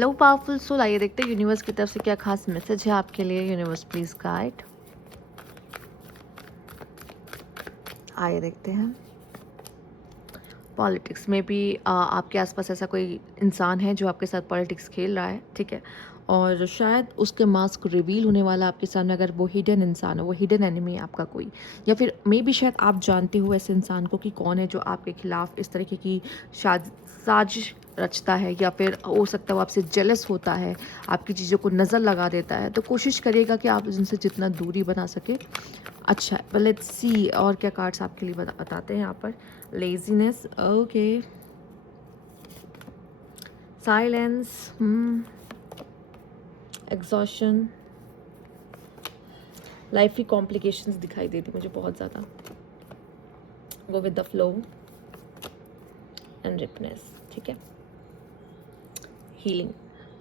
Hello powerful soul, आइए देखते हैं यूनिवर्स की तरफ से क्या खास मैसेज है आपके लिए। Universe please guide. आइए देखते हैं। पॉलिटिक्स में भी आपके आसपास ऐसा कोई इंसान है जो आपके साथ पॉलिटिक्स खेल रहा है, ठीक है। और शायद उसके मास्क रिवील होने वाला आपके सामने, अगर वो हिडन इंसान है, वो हिडन एनिमी है आपका कोई, या फिर मे बी शायद आप जानते हो ऐसे इंसान को कि कौन है जो आपके खिलाफ इस तरीके की साजिश रचता है, या फिर हो सकता है वो आपसे जेलस होता है, आपकी चीज़ों को नज़र लगा देता है। तो कोशिश करिएगा कि आप उनसे जितना दूरी बना सके अच्छा है। लेट्स सी और क्या कार्ड्स आपके लिए बताते हैं यहाँ पर। Laziness, okay, silence, exhaustion, life की कॉम्प्लिकेशंस दिखाई देती मुझे बहुत ज़्यादा। Go with the flow and ripeness, ठीक है। हीलिंग,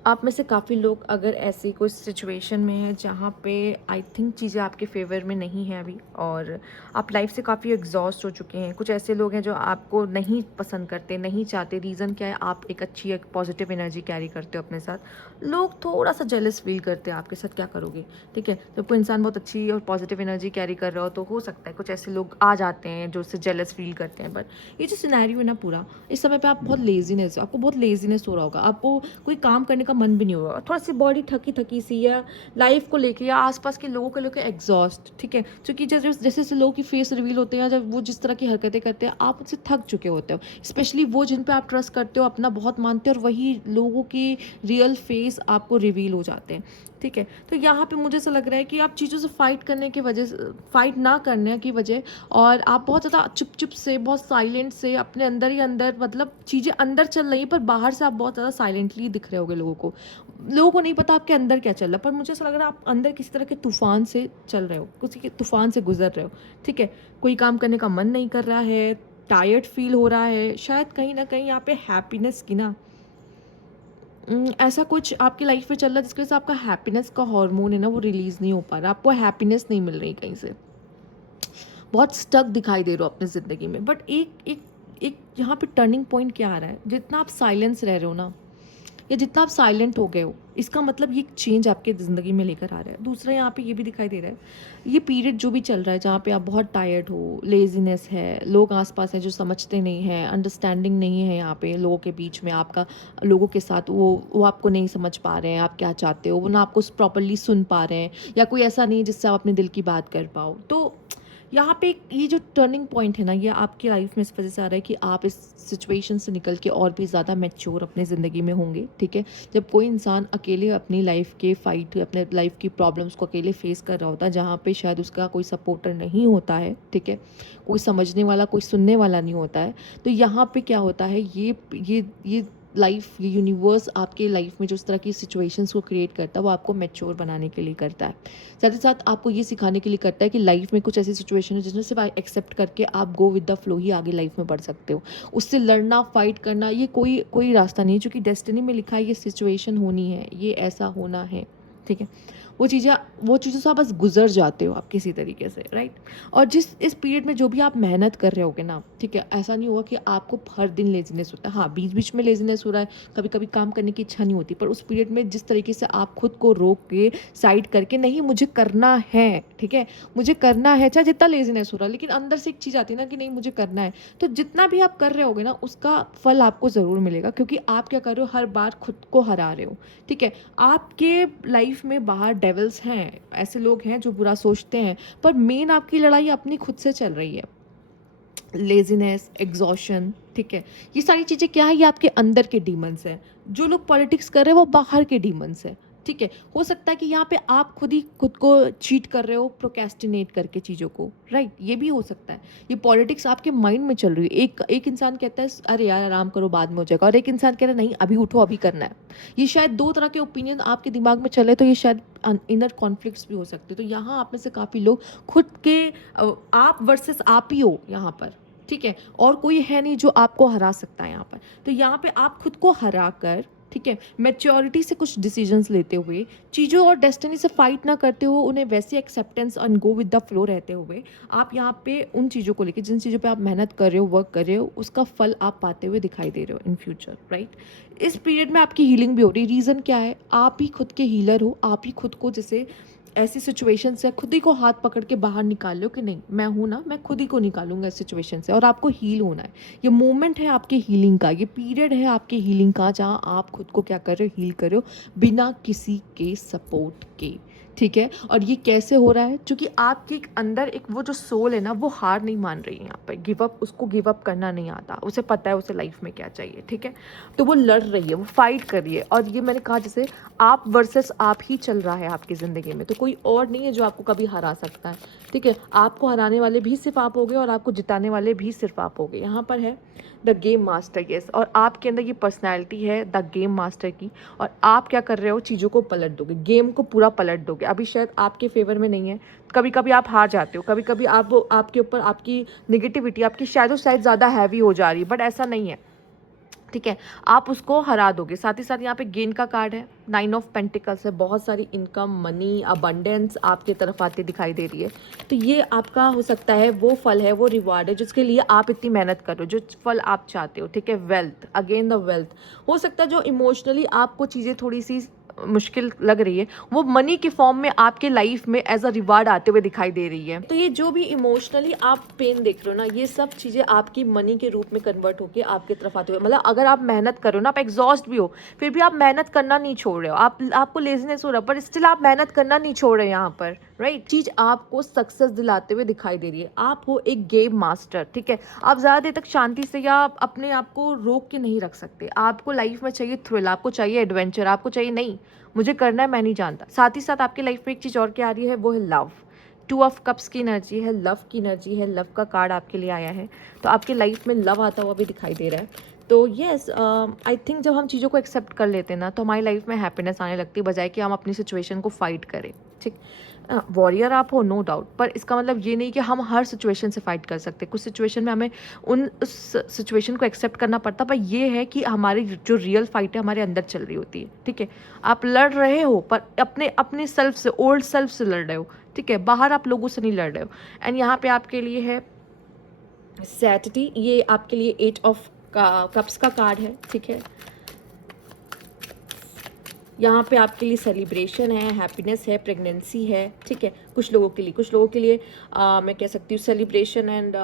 आप में से काफ़ी लोग अगर ऐसी कोई सिचुएशन में है जहाँ पे आई थिंक चीज़ें आपके फेवर में नहीं हैं अभी, और आप लाइफ से काफ़ी एग्जॉस्ट हो चुके हैं। कुछ ऐसे लोग हैं जो आपको नहीं पसंद करते, नहीं चाहते। रीज़न क्या है? आप एक अच्छी, एक पॉजिटिव एनर्जी कैरी करते हो अपने साथ। लोग थोड़ा सा जेलस फील करते हैं आपके साथ, क्या करोगे, ठीक है। जब कोई इंसान बहुत अच्छी और पॉजिटिव एनर्जी कैरी कर रहा हो तो हो सकता है कुछ ऐसे लोग आ जाते हैं जो उससे जेलस फील करते हैं। बट ये जो सिनेरियो है ना पूरा, इस समय पे आप बहुत लेजीनेस, आपको बहुत लेजीनेस हो रहा होगा, आपको कोई काम करने का मन भी नहीं होगा, थोड़ा सी बॉडी थकी थकी सी, या लाइफ को लेके या आसपास के लोगों को लेकर एग्जॉस्ट, ठीक है। क्योंकि जैसे जैसे लोगों की फेस रिवील होते हैं, जब वो जिस तरह की हरकतें करते हैं, आप उससे थक चुके होते हो। स्पेशली वो जिन पे आप ट्रस्ट करते हो, अपना बहुत मानते हो, और वही लोगों की रियल फेस आपको रिवील हो जाते हैं, ठीक है। तो यहाँ पे मुझे ऐसा लग रहा है कि आप चीज़ों से फाइट करने की वजह से, फाइट ना करने की वजह, और आप बहुत ज़्यादा चुप चुप से, बहुत साइलेंट से अपने अंदर ही अंदर, मतलब चीज़ें अंदर चल रही है पर बाहर से आप बहुत ज़्यादा साइलेंटली दिख रहे होगे लोगों को। लोगों को नहीं पता आपके अंदर क्या चल रहा है, पर मुझे ऐसा लग रहा है आप अंदर किसी तरह के तूफान से चल रहे हो, किसी के तूफान से गुजर रहे हो, ठीक है। कोई काम करने का मन नहीं कर रहा है, टायर्ड फील हो रहा है, शायद कहीं ना कहीं यहाँ पे हैप्पीनेस की ना, ऐसा कुछ आपकी लाइफ में चल रहा है जिसकी वजह से आपका हैप्पीनेस का हार्मोन है ना, वो रिलीज़ नहीं हो पा रहा, आपको हैप्पीनेस नहीं मिल रही कहीं से, बहुत स्टक दिखाई दे रहे हो अपनी ज़िंदगी में। बट एक एक एक यहाँ पे टर्निंग पॉइंट क्या आ रहा है, जितना आप साइलेंस रह रहे हो ना, या जितना आप साइलेंट हो गए हो, इसका मतलब ये चेंज आपके ज़िंदगी में लेकर आ रहा है। दूसरा यहाँ पे ये भी दिखाई दे रहा है, ये पीरियड जो भी चल रहा है जहाँ पे आप बहुत टायर्ड हो, लेजीनेस है, लोग आसपास हैं जो समझते नहीं हैं, अंडरस्टैंडिंग नहीं है यहाँ पे लोगों के बीच में, आपका लोगों के साथ वो आपको नहीं समझ पा रहे हैं आप क्या चाहते हो, वो ना आपको प्रॉपरली सुन पा रहे हैं, या कोई ऐसा नहीं है जिससे आप अपने दिल की बात कर पाओ। तो यहाँ पे ये जो टर्निंग पॉइंट है ना, ये आपकी लाइफ में इस वजह से आ रहा है कि आप इस सिचुएशन से निकल के और भी ज़्यादा मैच्योर अपने ज़िंदगी में होंगे, ठीक है। जब कोई इंसान अकेले अपनी लाइफ के फाइट, अपने लाइफ की प्रॉब्लम्स को अकेले फेस कर रहा होता है, जहाँ पे शायद उसका कोई सपोर्टर नहीं होता है, ठीक है, कोई समझने वाला, कोई सुनने वाला नहीं होता है, तो यहाँ पे क्या होता है, ये लाइफ, ये यूनिवर्स आपके लाइफ में जो इस तरह की सिचुएशंस को क्रिएट करता है, वो आपको मैच्योर बनाने के लिए करता है। साथ ही साथ आपको ये सिखाने के लिए करता है कि लाइफ में कुछ ऐसी सिचुएशन है जिसमें सिर्फ एक्सेप्ट करके आप गो विद द फ्लो ही आगे लाइफ में बढ़ सकते हो। उससे लड़ना, फाइट करना, ये कोई कोई रास्ता नहीं है, क्योंकि डेस्टिनी में लिखा है ये सिचुएशन होनी है, ये ऐसा होना है, ठीक है। वो चीज़ों से आप बस गुजर जाते हो आप किसी तरीके से, राइट। और इस पीरियड में जो भी आप मेहनत कर रहे होगे ना, ठीक है, ऐसा नहीं होगा कि आपको हर दिन लेजीनेस होता है। हाँ, बीच बीच में लेजीनेस हो रहा है, कभी कभी काम करने की इच्छा नहीं होती, पर उस पीरियड में जिस तरीके से आप खुद को रोक के, साइड करके, नहीं मुझे करना है, ठीक है, मुझे करना है, चाहे जितना लेजीनेस हो रहा है, लेकिन अंदर से एक चीज़ आती है ना कि नहीं मुझे करना है, तो जितना भी आप कर रहे होगे ना उसका फल आपको ज़रूर मिलेगा, क्योंकि आप क्या कर रहे हो, हर बार खुद को हरा रहे हो, ठीक है। आपके लाइफ में बाहर डेविल्स हैं, ऐसे लोग हैं जो बुरा सोचते हैं, पर मेन आपकी लड़ाई अपनी खुद से चल रही है। लेजीनेस, एग्जॉशन, ठीक है, ये सारी चीज़ें क्या है, ये आपके अंदर के डीमंस हैं। जो लोग पॉलिटिक्स कर रहे हैं वो बाहर के डीमंस हैं, ठीक है। हो सकता है कि यहाँ पे आप खुद ही खुद को चीट कर रहे हो, प्रोकेस्टिनेट करके चीज़ों को, राइट, ये भी हो सकता है। ये पॉलिटिक्स आपके माइंड में चल रही है। एक एक इंसान कहता है अरे यार आराम करो बाद में हो जाएगा, और एक इंसान कह रहा है नहीं अभी उठो अभी करना है। ये शायद दो तरह के ओपिनियन आपके दिमाग में चले, तो ये शायद इनर कॉन्फ्लिक्ट्स भी हो सकते हैं। तो यहाँ आप में से काफ़ी लोग खुद के आप वर्सेस आप ही हो यहाँ पर, ठीक है, और कोई है नहीं जो आपको हरा सकता है यहाँ पर। तो यहाँ पे आप खुद को हरा कर ठीक है, मैच्योरिटी से कुछ डिसीजंस लेते हुए, चीज़ों और डेस्टिनी से फाइट ना करते हुए, उन्हें वैसे acceptance and go with the flow रहते हुए, आप यहाँ पे उन चीज़ों को लेके, जिन चीज़ों पे आप मेहनत कर रहे हो, वर्क कर रहे हो, उसका फल आप पाते हुए दिखाई दे रहे हो इन फ्यूचर, राइट? इस पीरियड में आपकी हीलिंग भी हो रही है। रीज़न क्या है? आप ही खुद के हीलर हो, आप ही खुद को जैसे ऐसी सिचुएशन से खुद ही को हाथ पकड़ के बाहर निकाल लो कि नहीं, मैं हूँ ना, मैं खुद ही को निकालूंगा इस सिचुएशन से, और आपको हील होना है। ये मोमेंट है आपके हीलिंग का, ये पीरियड है आपके हीलिंग का, जहाँ आप खुद को क्या कर रहे हो, हील कर रहे हो बिना किसी के सपोर्ट के, ठीक है? और ये कैसे हो रहा है? क्योंकि आपके एक अंदर एक वो जो सोल है ना, वो हार नहीं मान रही है यहाँ पर, गिव अप, उसको गिव अप करना नहीं आता, उसे पता है उसे लाइफ में क्या चाहिए, ठीक है? तो वो लड़ रही है, वो फाइट कर रही है, और ये मैंने कहा जैसे आप वर्सेस आप ही चल रहा है आपकी ज़िंदगी में, तो कोई और नहीं है जो आपको कभी हरा सकता है, ठीक है? आपको हराने वाले भी सिर्फ आप होगे, और आपको जिताने वाले भी सिर्फ आप होगे। यहाँ पर है द गेम मास्टर, यस, और आपके अंदर ये पर्सनैलिटी है द गेम मास्टर की, और आप क्या कर रहे हो, चीज़ों को पलट दोगे, गेम को पूरा पलट दोगे। अभी शायद आपके फेवर में नहीं है, कभी कभी आप हार जाते हो, कभी कभी आप आपके ऊपर आपकी निगेटिविटी आपकी शायद ज़्यादा हैवी हो जा रही है, बट ऐसा नहीं है, ठीक है? आप उसको हरा दोगे। साथ ही साथ यहाँ पे गेन का कार्ड है, 9 ऑफ पेंटिकल्स है, बहुत सारी इनकम, मनी, अबंडेंस आपके तरफ आती दिखाई दे रही है। तो ये आपका हो सकता है वो फल है, वो रिवार्ड है जिसके लिए आप इतनी मेहनत कर रहे हो, जो फल आप चाहते हो, ठीक है? Wealth, again the wealth. हो सकता है जो इमोशनली आपको चीज़ें थोड़ी सी मुश्किल लग रही है, वो मनी के फॉर्म में आपके लाइफ में एज अ रिवार्ड आते हुए दिखाई दे रही है। तो ये जो भी इमोशनली आप पेन देख रहे हो ना, ये सब चीज़ें आपकी मनी के रूप में कन्वर्ट होकर आपके तरफ आते हुए, मतलब अगर आप मेहनत करो ना, आप एग्जॉस्ट भी हो, फिर भी आप मेहनत करना नहीं छोड़ रहे हो, आपको लेजीनेस हो रहा है, पर स्टिल आप मेहनत करना नहीं छोड़ रहे यहाँ पर, राइट? चीज़ आपको सक्सेस दिलाते हुए दिखाई दे रही है। आप हो एक गेम मास्टर, ठीक है? आप ज़्यादा देर तक शांति से या अपने आप को रोक के नहीं रख सकते। आपको लाइफ में चाहिए थ्रिल, आपको चाहिए एडवेंचर, आपको चाहिए नहीं मुझे करना है, मैं नहीं जानता। साथ ही साथ आपकी लाइफ में एक चीज़ और क्या आ रही है, वो है लव। 2 ऑफ कप्स की एनर्जी है, लव की एनर्जी है, लव का कार्ड आपके लिए आया है, तो आपके लाइफ में लव आता हुआ भी दिखाई दे रहा है। तो येस, आई थिंक जब हम चीज़ों को एक्सेप्ट कर लेते हैं ना, तो हमारी लाइफ में हैप्पीनेस आने लगती है, बजाय कि हम अपनी सिचुएशन को फाइट करें, ठीक? वॉरियर आप हो, नो डाउट, पर इसका मतलब ये नहीं कि हम हर सिचुएशन से फाइट कर सकते। कुछ सिचुएशन में हमें उस सिचुएशन को एक्सेप्ट करना पड़ता, पर ये है कि हमारी जो रियल फाइट है हमारे अंदर चल रही होती है, ठीक है? आप लड़ रहे हो, पर अपने अपने सेल्फ से, ओल्ड सेल्फ से लड़ रहे हो, ठीक है? बाहर आप लोगों से नहीं लड़ रहे हो। एंड यहाँ पे आपके लिए है सैटरडे, ये आपके लिए 8 ऑफ कप्स का कार्ड है, ठीक है? यहाँ पे आपके लिए सेलिब्रेशन है, हैप्पीनेस है, प्रेगनेंसी है, ठीक है? कुछ लोगों के लिए, मैं कह सकती हूँ सेलिब्रेशन एंड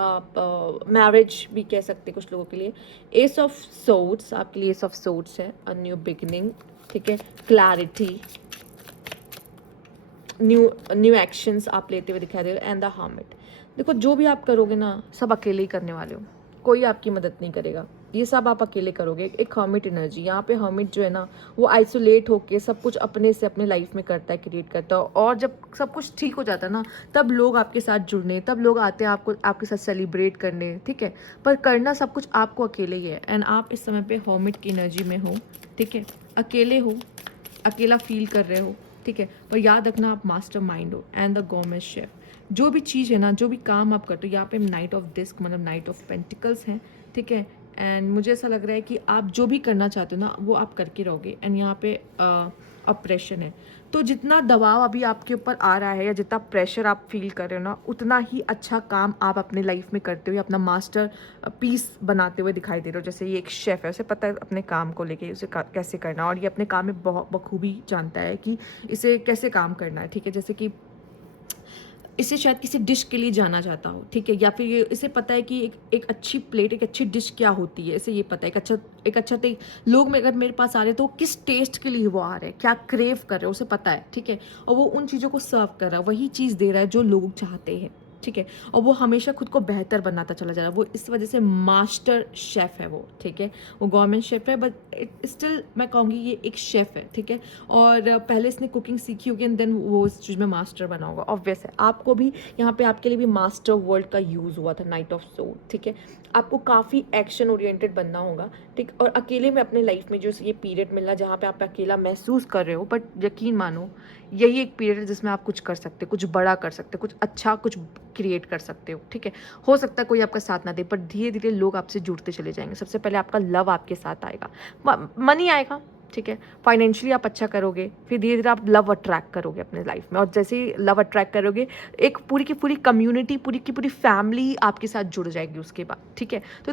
मैरिज भी कह सकते हैं कुछ लोगों के लिए। एस ऑफ सोर्ड्स, आपके लिए एस ऑफ सोर्ड्स है, अ न्यू बिगिनिंग, ठीक है? क्लैरिटी, न्यू एक्शंस आप लेते हुए दिखाई दे रहे हो, एंड द हर्मिट। देखो, जो भी आप करोगे ना, सब अकेले ही करने वाले हो, कोई आपकी मदद नहीं करेगा, ये सब आप अकेले करोगे। एक हर्मिट एनर्जी, यहाँ पे हर्मिट जो है ना, वो आइसोलेट होके सब कुछ अपने से अपने लाइफ में करता है, क्रिएट करता है, और जब सब कुछ ठीक हो जाता है ना, तब लोग आपके साथ जुड़ने, तब लोग आते हैं आपको आपके साथ सेलिब्रेट करने, ठीक है? पर करना सब कुछ आपको अकेले ही है। एंड आप इस समय पे हर्मिट की एनर्जी में हो, ठीक है? अकेले हो, अकेला फील कर रहे हो, ठीक है? पर याद रखना आप मास्टर माइंड हो एंड द गवर्नमेंट शेफ। जो भी चीज़ है ना, जो भी काम आप करते हो, यहाँ पे नाइट ऑफ डिस्क मतलब नाइट ऑफ पेंटिकल्स हैं, ठीक है? एंड मुझे ऐसा लग रहा है कि आप जो भी करना चाहते हो ना, वो आप करके रहोगे। एंड यहाँ पे ऑपरेशन है, तो जितना दबाव अभी आपके ऊपर आ रहा है या जितना प्रेशर आप फील कर रहे हो ना, उतना ही अच्छा काम आप अपने लाइफ में करते हुए अपना मास्टर पीस बनाते हुए दिखाई दे रहे हो। जैसे ये एक शेफ़ है, उसे पता है अपने काम को लेके उसे कैसे करना है, और ये अपने काम में बहुत बखूबी जानता है कि इसे कैसे काम करना है, ठीक है? जैसे कि इसे शायद किसी डिश के लिए जाना जाता हो, ठीक है? या फिर ये इसे पता है कि एक अच्छी प्लेट, एक अच्छी डिश क्या होती है, इसे ये पता है। एक अच्छा लोग में अगर मेरे पास आ रहे हैं तो किस टेस्ट के लिए वो आ रहे हैं, क्या क्रेव कर रहे हो, उसे पता है, ठीक है? और वो उन चीज़ों को सर्व कर रहा है, वही चीज़ दे रहा है जो लोग चाहते हैं, ठीक है? और वो हमेशा खुद को बेहतर बनाता चला जा रहा है, वो इस वजह से मास्टर शेफ़ है वो, ठीक है? वो गवर्नमेंट शेफ़ है, बट स्टिल मैं कहूँगी ये एक शेफ़ है, ठीक है? और पहले इसने कुकिंग सीखी होगी एंड देन वो इस चीज़ में मास्टर बना होगा। ऑब्वियस है, आपको भी यहाँ पे आपके लिए भी मास्टर वर्ड का यूज़ हुआ था, नाइट ऑफ सोर्ड, ठीक है? आपको काफ़ी एक्शन ओरिएंटेड बनना होगा, ठीक? और अकेले में अपने लाइफ में जो ये पीरियड मिलना, जहाँ पे आप अकेला महसूस कर रहे हो, बट यकीन मानो यही एक पीरियड है जिसमें आप कुछ कर सकते हो, कुछ बड़ा कर सकते हो, कुछ अच्छा कुछ क्रिएट कर सकते हो, ठीक है? हो सकता है कोई आपका साथ ना दे, पर धीरे धीरे लोग आपसे जुड़ते चले जाएंगे। सबसे पहले आपका लव आपके साथ आएगा, मनी आएगा, ठीक है, फाइनेंशियली आप अच्छा करोगे, फिर धीरे धीरे आप लव अट्रैक्ट करोगे अपने लाइफ में, और जैसे ही लव अट्रैक्ट करोगे एक पूरी की पूरी कम्युनिटी, पूरी की पूरी फैमिली आपके साथ जुड़ जाएगी उसके बाद, ठीक है। तो